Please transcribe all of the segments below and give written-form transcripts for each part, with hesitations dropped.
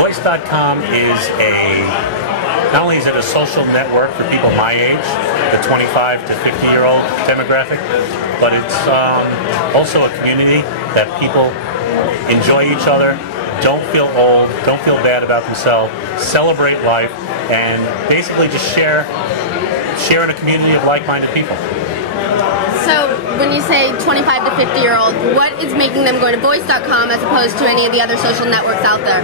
Voice.com is not only is it a social network for people my age, the 25 to 50-year-old demographic, but it's also a community that people enjoy each other, don't feel old, don't feel bad about themselves, celebrate life, and basically just share in a community of like-minded people. So when you say 25 to 50-year-old, what is making them go to Voice.com as opposed to any of the other social networks out there?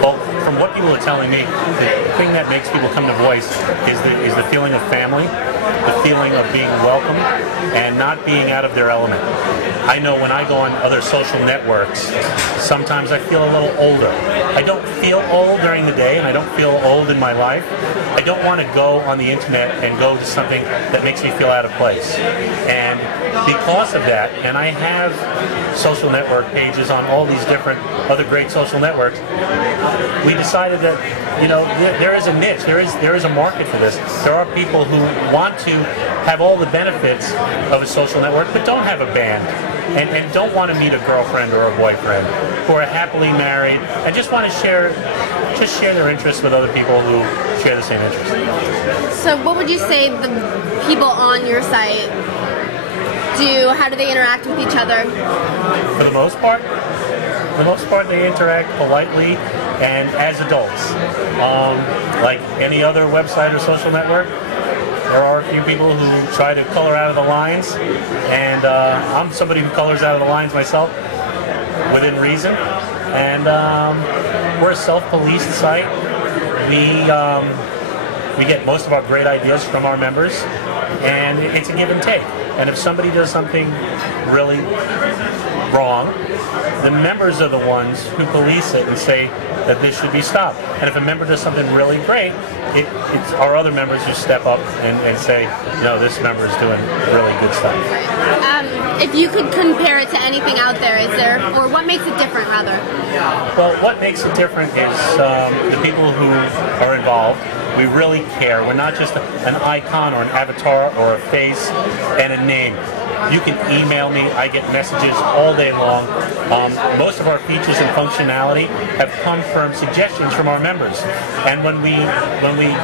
Well, from what people are telling me, the thing that makes people come to Voice is the feeling of family, the feeling of being welcome, and not being out of their element. I know when I go on other social networks, sometimes I feel a little older. I don't feel old during the day, and I don't feel old in my life. I don't want to go on the internet and go to something that makes me feel out of place. And because of that, and I have social network pages on all these different other great social networks, we decided that, you know, there is a niche, there is a market for this. There are people who want to have all the benefits of a social network but don't have a band and don't want to meet a girlfriend or a boyfriend, who are happily married and just want to share their interests with other people who share the same interests. So what would you say the people on your site do? How do they interact with each other? For the most part, they interact politely and as adults. Like any other website or social network, there are a few people who try to color out of the lines, and I'm somebody who colors out of the lines myself, within reason. And we're a self-policed site. We get most of our great ideas from our members, and it's a give and take. And if somebody does something really wrong, the members are the ones who police it and say that this should be stopped. And if a member does something really great, it's our other members who step up and say, no, this member is doing really good stuff. If you could compare it to anything out there, or what makes it different, rather? Well, what makes it different is the people who are involved. We really care. We're not just an icon or an avatar or a face and a name. You can email me. I get messages all day long. Most of our features and functionality have come from suggestions from our members. And when we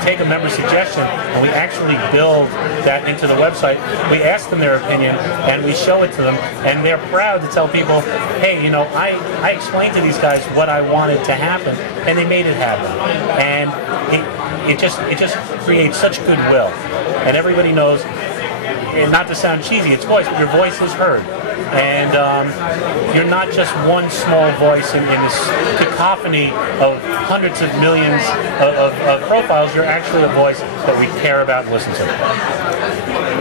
take a member suggestion and we actually build that into the website, we ask them their opinion and we show it to them, and they're proud to tell people, hey, you know, I explained to these guys what I wanted to happen, and they made it happen. And it just creates such goodwill, and everybody knows. And not to sound cheesy, it's voice, but your voice is heard. And you're not just one small voice in this cacophony of hundreds of millions of profiles. You're actually a voice that we care about and listen to.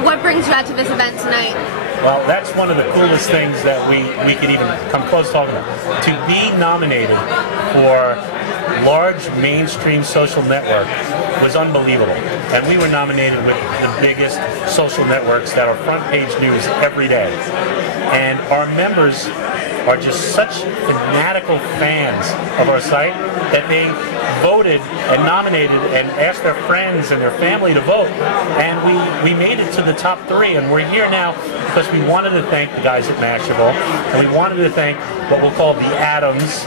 What brings you out to this event tonight? Well, that's one of the coolest things that we could even come close to talking about. To be nominated for large mainstream social network was unbelievable. And we were nominated with the biggest social networks that are front page news every day. And our members are just such fanatical fans of our site that they voted and nominated and asked their friends and their family to vote. And we made it to the top 3, and we're here now because we wanted to thank the guys at Mashable, and we wanted to thank what we'll call the Atoms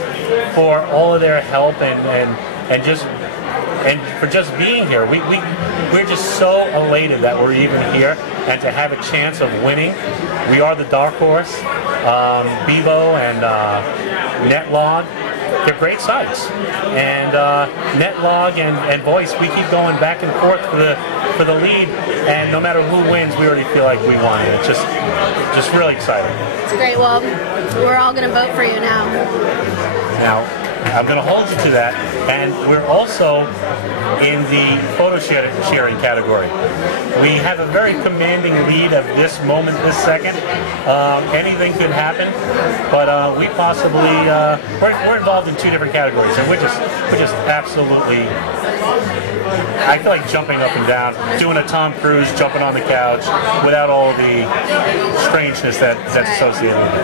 for all of their help and for just being here. We're just so elated that we're even here and to have a chance of winning. We are the dark horse. Bevo and Netlog, they're great sites. And Netlog and Voice, we keep going back and forth for the lead, and no matter who wins, we already feel like we won. It's just really exciting. It's great. Well, we're all going to vote for you now. Now, I'm going to hold you to that, and we're also in the photo sharing category. We have a very commanding lead of this moment, this second. Anything could happen, but we possibly we're involved in 2 different categories, and we're just absolutely. I feel like jumping up and down, doing a Tom Cruise, jumping on the couch, without all the strangeness that's associated with it.